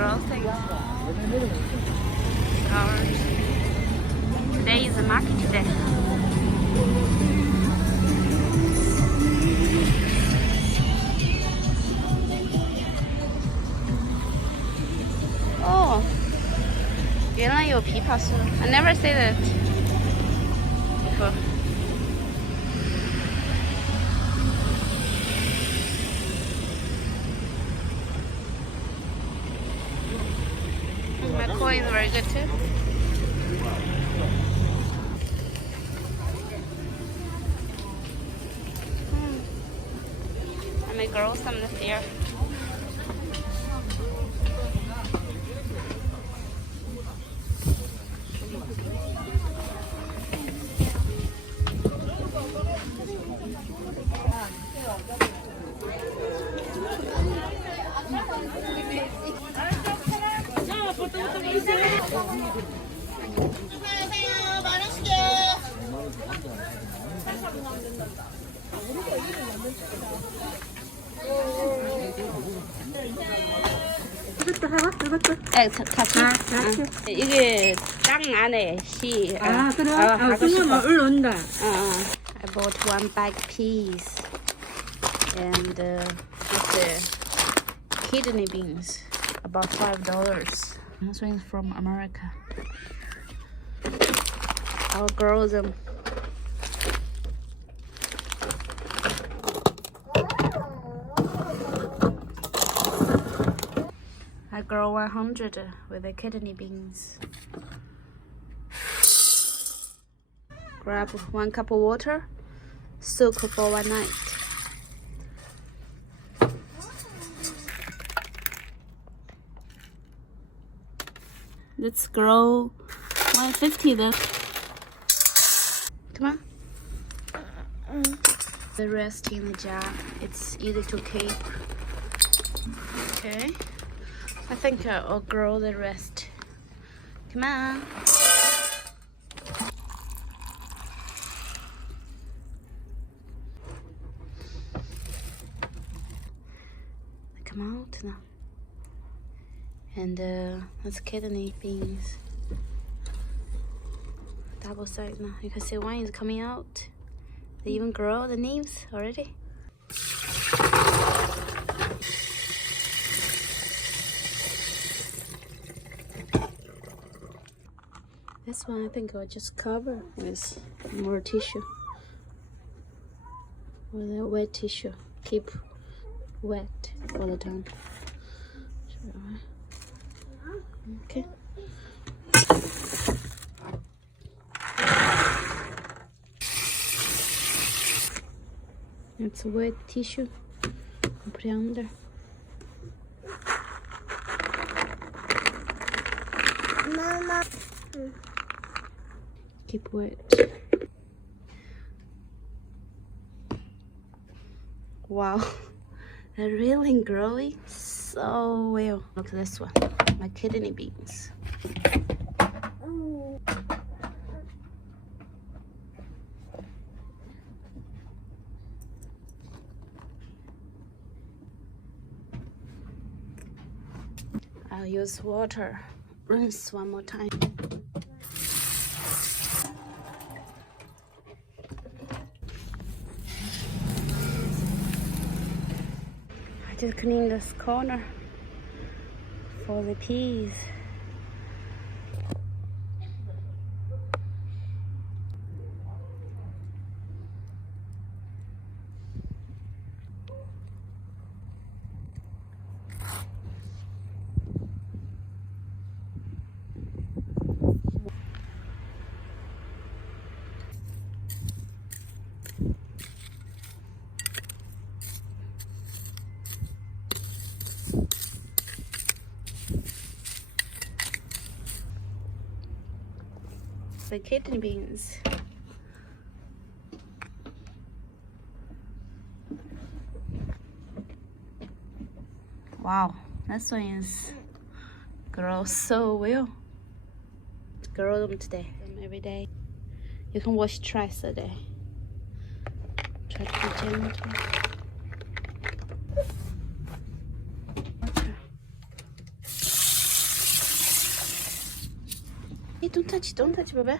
girl things. Flowers. Today is a market day. Oh, 原来有枇杷树. I never seen it before. My coin is very good too. I may grow some this year. 이것도 해봐? 이것도? 네, 같이. 같이. 이게 땅 안에 씨. 그래? 하고 그러면 싶어. 올라온다. I bought one bag peas and with the kidney beans, about $5. This one is from America. I'll grow them. I grow 100 with the kidney beans. Grab 1 cup of water, soak for 1 night. Let's grow 150 then. Come on. The rest in the jar. It's easy to keep. Okay. I think I'll grow the rest. Come on. They come out now. And that's kidney beans. Double side now. You can see one is coming out. They even grow the leaves already. This one I think I'll just cover with more tissue. With a wet tissue. Keep wet all the time. Okay. It's a wet tissue. I'll put it under. Mama. Keep wet. Wow, they're really growing so well. Look at this one, my kidney beans. I'll use water, rinse 1 more time. I just clean this corner for the peas. The kidney beans. Wow, this one is grows so well. Grow them today, every day. You can wash twice a day. Try to be gentle. Hey, don't touch, baby.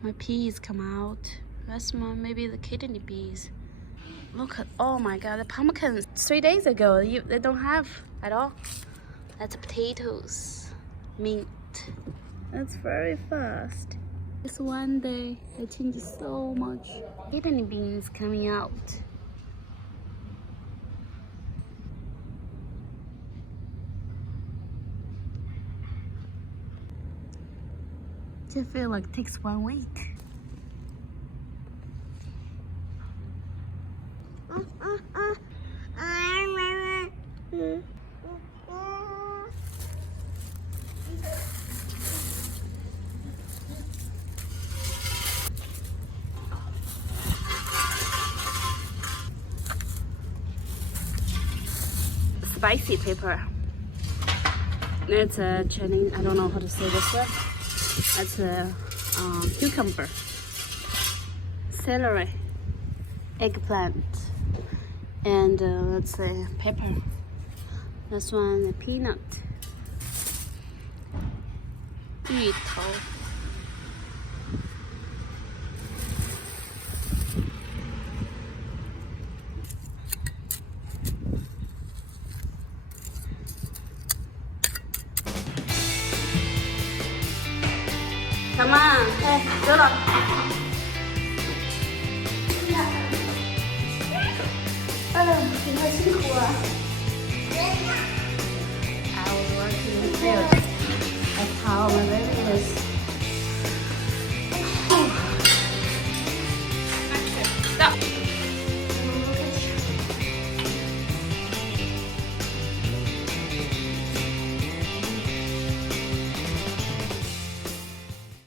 My peas come out. That's maybe the kidney beans. Look at, oh my god, the pumpkins 3 days ago, they don't have at all. That's potatoes, mint. That's very fast. Just one day, it changes so much. Kidney beans coming out. Just feel like it takes 1 week. Spicy pepper. It's a Chinese, I don't know how to say this word. That's a cucumber, celery, eggplant, and that's a pepper. This one a peanut. 芋头. Come on, hey, 走了。你好辛苦啊。